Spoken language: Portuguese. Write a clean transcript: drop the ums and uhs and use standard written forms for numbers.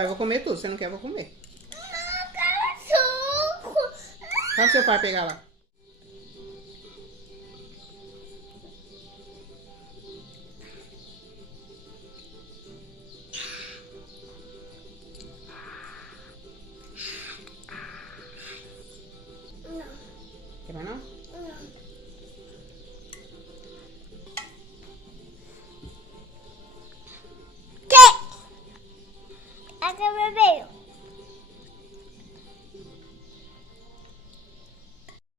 Vai, eu vou comer tudo. Se você não quer, eu vou comer. Não, quero suco. Fala pro seu pai pegar lá.